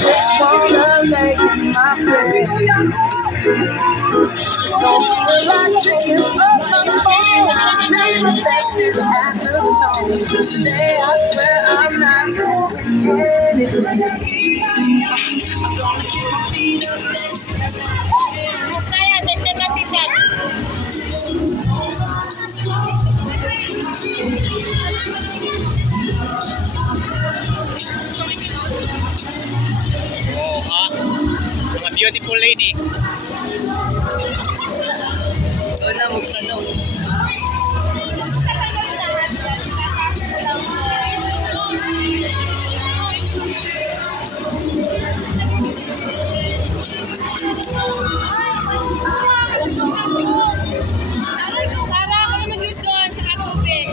Just wanna lay in my bed. Don't feel like picking up my phone. Leave a message at the tone. Today I swear I'm not doing anything. Oh, ha? Mga beautiful lady. Wala mo tanong. Sarah, ako naman gusto doon sa katubig.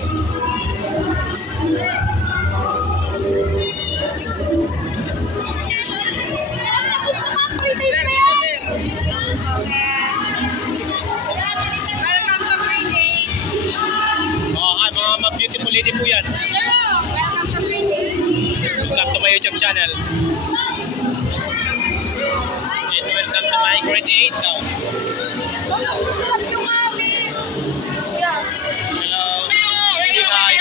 Mga beautiful lady po yan. Welcome to Grade 8. Welcome to my YouTube channel. And welcome to my grade 8 now. Masarap yung amin. Hello. Say hi.